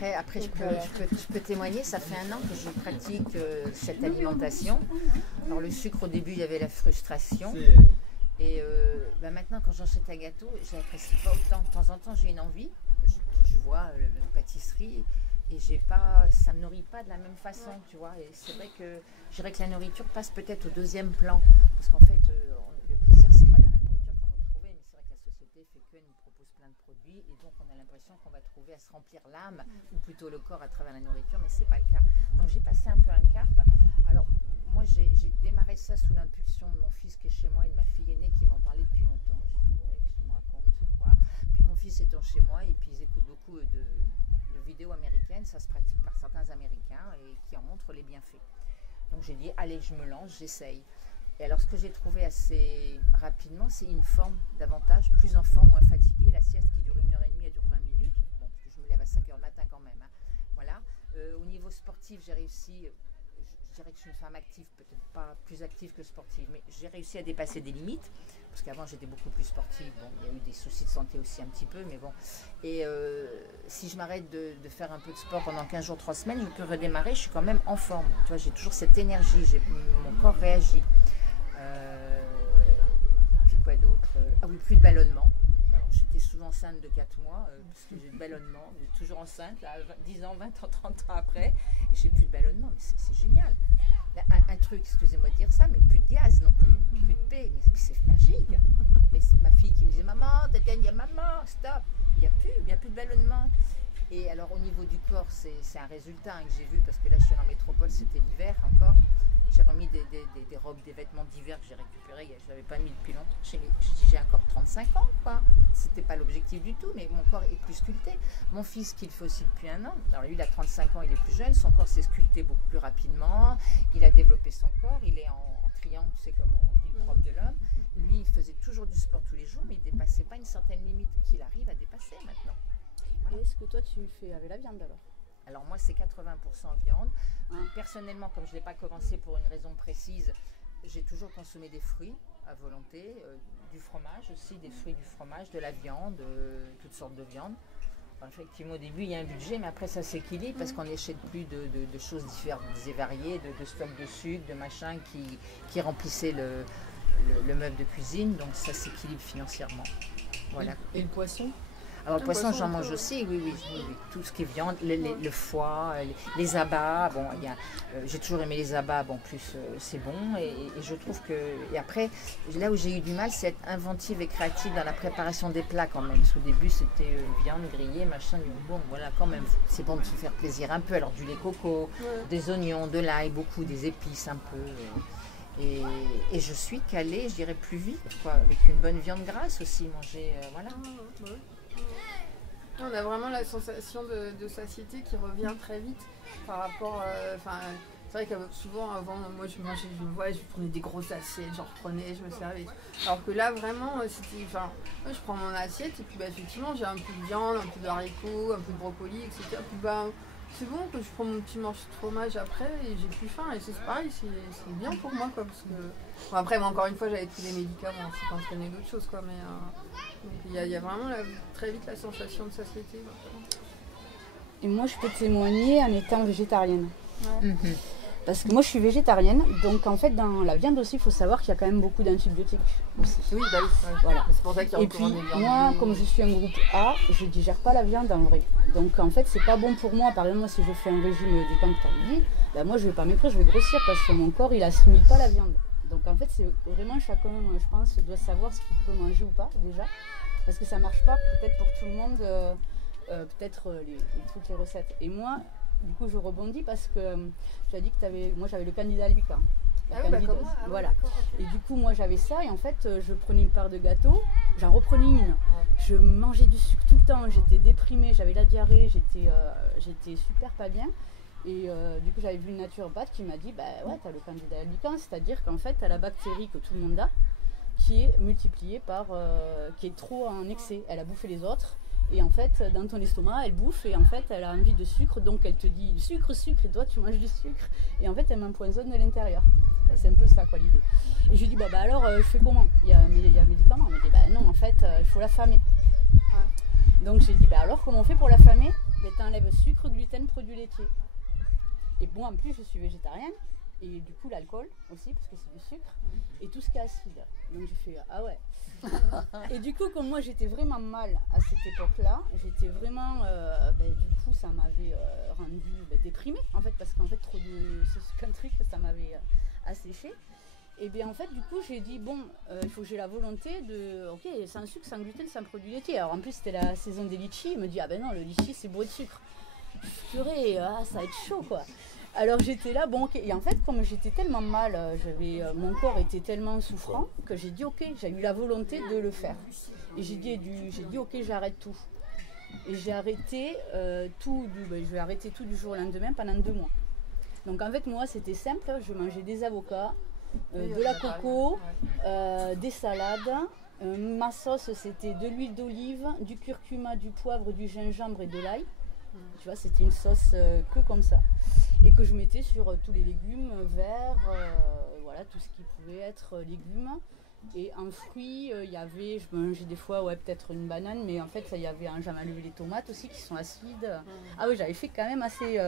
Après je peux témoigner, ça fait 1 an que je pratique cette alimentation. Alors le sucre au début, il y avait la frustration. Et maintenant quand j'achète un gâteau, je l'apprécie pas autant. De temps en temps j'ai une envie, je vois la pâtisserie et ça me nourrit pas de la même façon, tu vois. Et c'est vrai que je dirais que la nourriture passe peut-être au 2e plan. Parce qu'en fait, le plaisir, c'est pas dans la nourriture qu'on va le trouver, mais c'est vrai que la société fait qu'elle nous propose plein de produits et donc on a l'impression qu'on va trouver à se remplir l'âme ou plutôt le corps à travers la nourriture, mais c'est pas le cas. Donc j'ai passé un peu un cap. Alors moi j'ai démarré ça sous l'impulsion de mon fils qui est chez moi et de ma fille aînée qui m'en parlait depuis longtemps. J'ai dit ouais, qu'est-ce qu'il me raconte, c'est quoi? Puis mon fils étant chez moi et puis ils écoutent beaucoup de vidéos américaines, ça se pratique par certains Américains et qui en montrent les bienfaits. Donc j'ai dit allez, je me lance, j'essaye. Et alors ce que j'ai trouvé assez rapidement, c'est une forme davantage, plus en forme, moins fatiguée. La sieste qui dure 1h30, elle dure 20 minutes. Bon, parce que je me lève à 5h le matin quand même. Hein. Voilà. Au niveau sportif, j'ai réussi, je dirais que je suis une femme active, peut-être pas plus active que sportive, mais j'ai réussi à dépasser des limites. Parce qu'avant j'étais beaucoup plus sportive, bon, il y a eu des soucis de santé aussi un petit peu, mais bon. Et si je m'arrête de faire un peu de sport pendant 15 jours, 3 semaines, je peux redémarrer, je suis quand même en forme. Tu vois, j'ai toujours cette énergie, mon corps réagit. Puis quoi d'autre? Ah oui, plus de ballonnement. Alors j'étais souvent enceinte de 4 mois, parce que j'ai de ballonnement, j'ai toujours enceinte, là, 10 ans, 20 ans, 30 ans après, et j'ai plus de ballonnement, mais c'est génial. Un truc, excusez-moi de dire ça, mais plus de gaz non plus, plus de paix, mais c'est magique. Mais c'est ma fille qui me disait maman, Tatiana, il y a maman, stop, il n'y a plus de ballonnement. Et alors au niveau du corps, c'est un résultat que j'ai vu, parce que là je suis en métropole, c'était l'hiver encore. J'ai remis des robes, des vêtements d'hiver que j'ai récupérés, je ne l'avais pas mis depuis longtemps. J'ai encore 35 ans, quoi. C'était pas l'objectif du tout, mais mon corps est plus sculpté. Mon fils, qui le fait aussi depuis 1 an, alors lui il a 35 ans, il est plus jeune, son corps s'est sculpté beaucoup plus rapidement, il a développé son corps, il est en triangle, tu sais comme on dit le propre de l'homme. Lui, il faisait toujours du sport tous les jours, mais il ne dépassait pas une certaine limite qu'il arrive à dépasser maintenant. Voilà. Et est-ce que toi tu fais avec la viande alors? Alors moi c'est 80% viande. Personnellement, comme je n'ai pas commencé pour une raison précise, j'ai toujours consommé des fruits à volonté, du fromage aussi, des fruits, du fromage, de la viande, toutes sortes de viande. Alors, effectivement au début il y a un budget, mais après ça s'équilibre parce qu'on n'achète plus de choses différentes et variées, de stocks de sucre, de machin qui remplissaient le meuble de cuisine, donc ça s'équilibre financièrement. Voilà. Et le poisson? Alors le poisson j'en mange aussi, oui. Tout ce qui est viande, le foie, les abats, bon, j'ai toujours aimé les abats, bon, plus c'est bon, et je trouve que, et après, là où j'ai eu du mal, c'est être inventive et créative dans la préparation des plats quand même, parce qu'au début c'était viande grillée, machin, mais bon, voilà, quand même, c'est bon de se faire plaisir un peu, alors du lait coco, des oignons, de l'ail, beaucoup, des épices un peu, et je suis calée, je dirais plus vite, quoi, avec une bonne viande grasse aussi, manger, voilà. On a vraiment la sensation de satiété qui revient très vite par rapport. C'est vrai que souvent avant, moi je prenais des grosses assiettes, j'en reprenais, je me servais. Alors que là vraiment, c'était. Moi je prends mon assiette et puis effectivement j'ai un peu de viande, un peu d'haricots, un peu de brocoli, etc. Puis c'est bon que je prends mon petit morceau de fromage après et j'ai plus faim et c'est pareil, c'est bien pour moi quoi, parce que après moi, encore une fois j'avais pris des médicaments, c'est pas entraîné d'autres choses quoi, mais donc il y a vraiment très vite la sensation de satiété. Et moi je peux témoigner en étant végétarienne. Ouais. Parce que moi je suis végétarienne, donc en fait dans la viande aussi il faut savoir qu'il y a quand même beaucoup d'antibiotiques aussi. Oui, bah oui. Voilà. C'est pour ça qu'il y a Et puis moi comme je suis un groupe A, je ne digère pas la viande en vrai. Donc en fait c'est pas bon pour moi. Par exemple moi si je fais un régime du temps que tu as dit, moi je vais pas maigrir, je vais grossir parce que mon corps il assimile pas la viande. Donc en fait c'est vraiment chacun je pense doit savoir ce qu'il peut manger ou pas déjà. Parce que ça marche pas peut-être pour tout le monde, peut-être toutes les recettes. Et moi du coup, je rebondis parce que tu as dit que moi j'avais le Candida albicans. Voilà. Et du coup, moi j'avais ça et en fait, je prenais une part de gâteau, j'en reprenais une. Ouais. Je mangeais du sucre tout le temps, j'étais déprimée, j'avais la diarrhée, j'étais super pas bien. Et du coup, j'avais vu une naturopathe qui m'a dit ouais, t'as le Candida albicans, c'est-à-dire qu'en fait, t'as la bactérie que tout le monde a qui est multipliée par. Qui est trop en excès. Elle a bouffé les autres. Et en fait, dans ton estomac, elle bouffe et en fait, elle a envie de sucre, donc elle te dit sucre, et toi, tu manges du sucre. Et en fait, elle m'empoisonne de l'intérieur. C'est un peu ça, quoi, l'idée. Et je lui dis, alors, je fais comment? Il y a un médicament. Elle me dit, non, en fait, il faut l'affamer. Ouais. Donc, j'ai dit, alors, comment on fait pour l'affamer? ben, t'enlèves sucre, gluten, produits laitiers. Et bon, en plus, je suis végétarienne. Et du coup, l'alcool aussi, parce que c'est du sucre. Et tout ce qui est acide. Donc j'ai fait, ah ouais. Et du coup, comme moi, j'étais vraiment mal à cette époque-là, j'étais vraiment... du coup, ça m'avait rendu déprimée, en fait, parce qu'en fait, trop de... C'est qu'un truc, ça m'avait asséché. Et bien en fait, du coup, j'ai dit, bon, il faut que j'ai la volonté de... Ok, sans sucre, sans gluten, sans produits laitiers. Alors en plus, c'était la saison des litchis. Il me dit, ah ben non, le litchi, c'est bourré de sucre. Purée, ça va être chaud, quoi. Alors j'étais là, bon, ok. Et en fait, comme j'étais tellement mal, mon corps était tellement souffrant que j'ai dit, ok, j'ai eu la volonté de le faire. Et j'ai dit, ok, j'arrête tout. Et j'ai arrêté je vais arrêter tout du jour au lendemain pendant 2 mois. Donc en fait, moi, c'était simple. Je mangeais des avocats, de la coco, des salades. Ma sauce, c'était de l'huile d'olive, du curcuma, du poivre, du gingembre et de l'ail. Tu vois, c'était une sauce que comme ça. Et que je mettais sur tous les légumes verts, voilà, tout ce qui pouvait être légumes. Et en fruits, je mangeais des fois peut-être une banane, mais en fait, j'avais enlevé les tomates aussi qui sont acides. Ah oui, j'avais fait quand même assez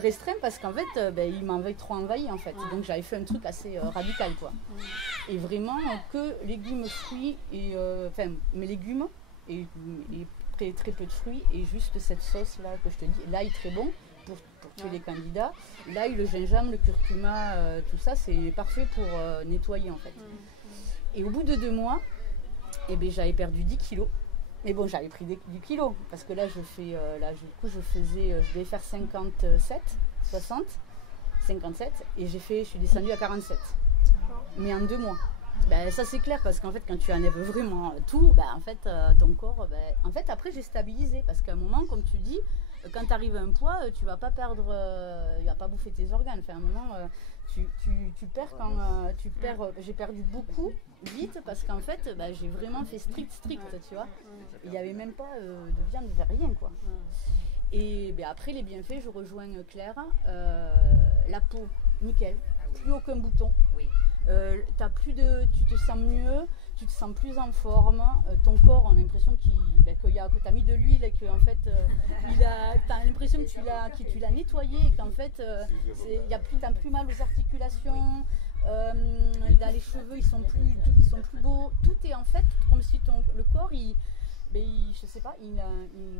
restreint parce qu'en fait, il m'avait trop envahi en fait. Donc j'avais fait un truc assez radical quoi. Et vraiment que légumes, fruits, et mes légumes et très, très peu de fruits et juste cette sauce là que je te dis. L'ail très bon. Pour tuer les candidats. L'ail, le gingembre, le curcuma, tout ça, c'est parfait pour nettoyer en fait. Et au bout de 2 mois, j'avais perdu 10 kilos. Mais bon, j'avais pris 10 kilos parce que là, je devais faire 57, 60, 57 et je suis descendue à 47. Mais en 2 mois. Ça c'est clair parce qu'en fait quand tu enlèves vraiment tout, en fait ton corps, en fait après j'ai stabilisé parce qu'à un moment comme tu dis, quand tu arrives à un poids, tu vas pas perdre, il va pas bouffer tes organes. Enfin, à un moment tu perds quand tu perds. J'ai perdu beaucoup vite parce qu'en fait j'ai vraiment fait strict, tu vois. Il n'y avait même pas de viande, rien quoi. Et après les bienfaits, je rejoins Claire, la peau nickel, plus aucun bouton. Oui. Tu te sens mieux, tu te sens plus en forme, ton corps, on a l'impression que tu as mis de l'huile et que en fait, tu as l'impression que tu l'as nettoyé et qu'en fait, t'as plus mal aux articulations, dans les cheveux, ils sont plus beaux. Tout est en fait comme si le corps, il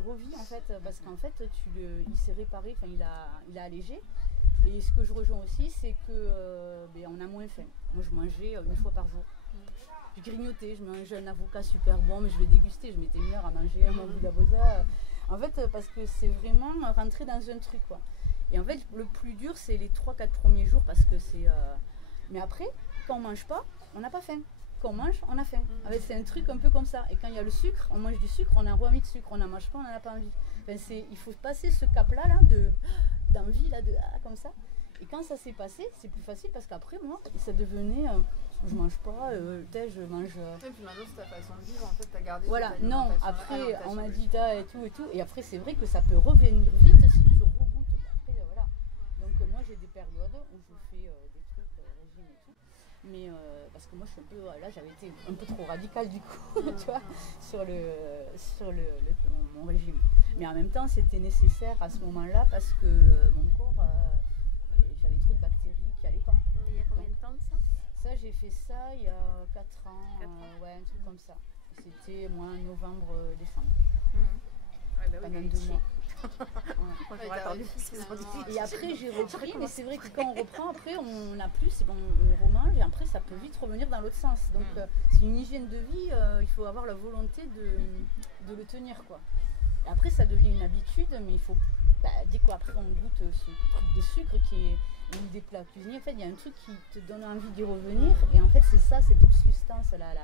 revit en fait, parce qu'en fait, il s'est réparé, il a allégé. Et ce que je rejoins aussi, c'est que on a moins faim. Moi, je mangeais 1 fois par jour. Je grignotais, je mangeais un avocat super bon, mais je le dégustais. Je mettais 1 heure à manger un bout d'avocat. En fait, parce que c'est vraiment rentrer dans un truc, quoi. Et en fait, le plus dur, c'est les 3-4 premiers jours, parce que c'est... Mais après, quand on mange pas, on n'a pas faim. Quand on mange, on a faim. En fait, c'est un truc un peu comme ça. Et quand il y a le sucre, on mange du sucre, on a envie de sucre. On n'en mange pas, on n'en a pas envie. Il faut passer ce cap-là, d'envie, comme ça. Et quand ça s'est passé, c'est plus facile parce qu'après, moi, ça devenait... je mange pas, je mange... Et puis maintenant, c'est ta façon de vivre, en fait, t'as gardé... Voilà, non, après, on m'a dit et tout. Et après, c'est vrai que ça peut revenir vite si tu regoutes. Après, voilà. Donc, moi, j'ai des périodes où je fais des trucs, régime et tout. Mais parce que moi, je suis un peu... Là, j'avais été un peu trop radicale, du coup, tu vois, sur mon régime. Mais en même temps, c'était nécessaire à ce moment-là parce que mon corps... j'avais trop de bactéries qui n'allaient pas. Et il y a combien de temps de ça ? Ça, j'ai fait ça il y a 4 ans, un truc comme ça. C'était novembre, décembre. Pendant 2 mois. Et après, j'ai repris, mais c'est vrai que quand on reprend, après, on n'a plus, c'est bon, on remange et après, ça peut vite revenir dans l'autre sens. Donc, c'est une hygiène de vie, il faut avoir la volonté de le tenir, quoi. Et après, ça devient une habitude, mais il faut... dès qu'après on goûte ce truc de sucre qui est des plats cuisinés, en fait il y a un truc qui te donne envie d'y revenir et en fait c'est ça, cette substance là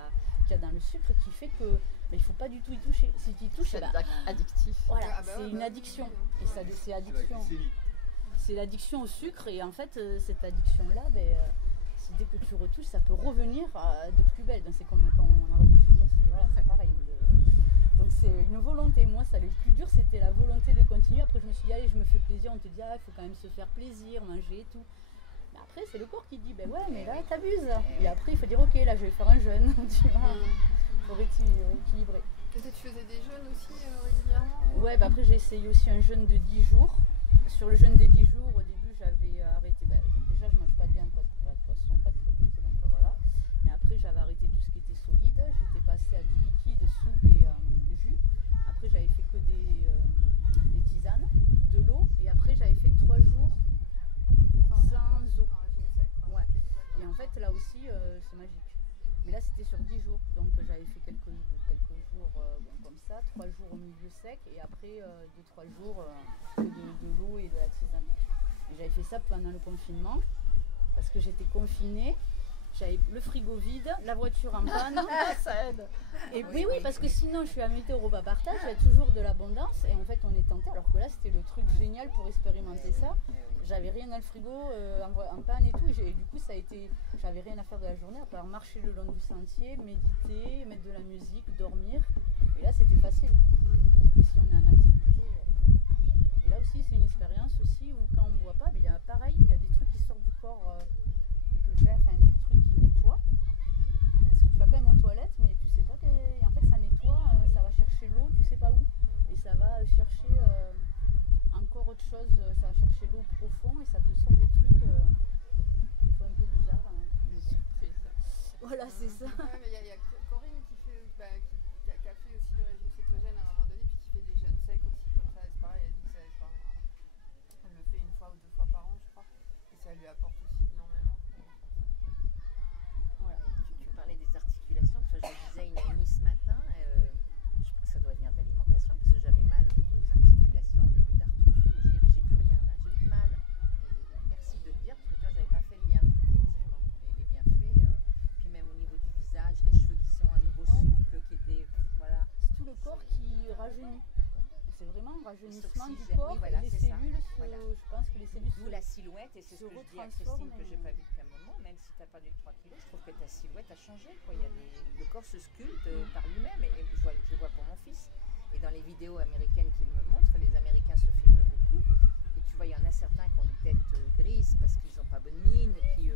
qu'il y a dans le sucre qui fait que il ne faut pas du tout y toucher. Si tu y touches, c'est addictif. Voilà, c'est une addiction. Et ça, c'est addiction. C'est l'addiction au sucre et en fait cette addiction là, dès que tu retouches, ça peut revenir de plus belle. Donc, c'est comme quand on arrête de fumer, c'est pareil. Donc c'est une volonté. Moi, le plus dur, c'était la volonté de continuer. Après, je me suis dit, allez, je me fais plaisir. On te dit, il faut quand même se faire plaisir, manger et tout. Mais après, c'est le corps qui dit, ouais, mais là, t'abuses. Et après, il faut dire, ok, là, je vais faire un jeûne. Tu vois, pour équilibrer. Et toi, tu faisais des jeûnes aussi régulièrement Ouais, bah après j'ai essayé aussi un jeûne de 10 jours. Sur le jeûne des 10 jours, au début j'avais arrêté, déjà je mange pas de viande, pas de poisson, pas de produits, donc voilà. Mais après j'avais arrêté tout ce qui était solide, j'étais passée à du liquide, soupe et jus. Après j'avais fait que des tisanes, de l'eau, et après j'avais fait 3 jours sans eau. Ouais. Et en fait là aussi c'est magique. Mais là c'était sur 10 jours, donc j'avais fait quelques jours comme ça, 3 jours au milieu sec et après 2-3 jours que de l'eau et de la tisane. Et j'avais fait ça pendant le confinement parce que j'étais confinée, j'avais le frigo vide, la voiture en panne, ça aide. Et oui, parce que sinon je suis invitée au repas partage, il y a toujours de l'abondance et en fait on est tenté, alors que là c'était le truc génial pour expérimenter ça. J'avais rien dans le frigo, en panne et tout, et du coup ça a été, j'avais rien à faire de la journée à part marcher le long du sentier, méditer, mettre de la musique, dormir, et là c'était facile. Si on est en activité. Et là aussi c'est une expérience aussi où quand on ne boit pas, il y a pareil, il y a des trucs qui sortent du corps, on peut faire, enfin des trucs qui nettoient. Parce que tu vas quand même aux toilettes, mais tu sais pas que, en fait ça nettoie, ça va chercher l'eau, tu sais pas où, et ça va chercher encore autre chose, ça va chercher l'eau profond et ça te sort des trucs des fois un peu bizarres. Voilà, c'est ça. Ouais, mais il y a Corinne qui fait, qui a fait aussi le régime cétogène à un moment donné, puis qui fait des jeûnes secs aussi comme ça. Et c'est pareil, elle dit que elle le fait 1 fois ou 2 fois par an, je crois, et ça lui apporte aussi énormément. Voilà. Tu parlais des articulations, tu vois, je disais à une amie ce matin, je pense que ça doit venir de l'alimentation parce que j'avais mal aux articulations, au début d'arthrose, j'ai plus rien là, j'ai plus mal. Et merci de le dire parce que tu vois, j'avais pas fait le lien, effectivement. Et les bienfaits, puis même au niveau du visage, les cheveux qui sont à nouveau souples, qui étaient, voilà. C'est tout le corps qui rajeunit. C'est vraiment un rajeunissement du corps. Oui, voilà, les c'est cellules, voilà. Je pense que les cellules D'où la silhouette, et c'est ce que je dis à Christine que j'ai pas vu depuis un moment, même si tu n'as perdu 3 kilos, je trouve que ta silhouette a changé. Quoi. Le corps se sculpte par lui-même, et je le vois pour mon fils. Et dans les vidéos américaines qu'il me montre, les Américains se filment beaucoup, et tu vois, il y en a certains qui ont une tête grise parce qu'ils n'ont pas bonne mine, et puis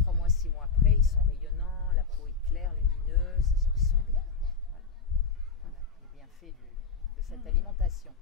3 mois, 6 mois après, ils sont rayonnants, la peau est claire, lumineuse, ils sont bien. Voilà. Les bienfaits de cette alimentation.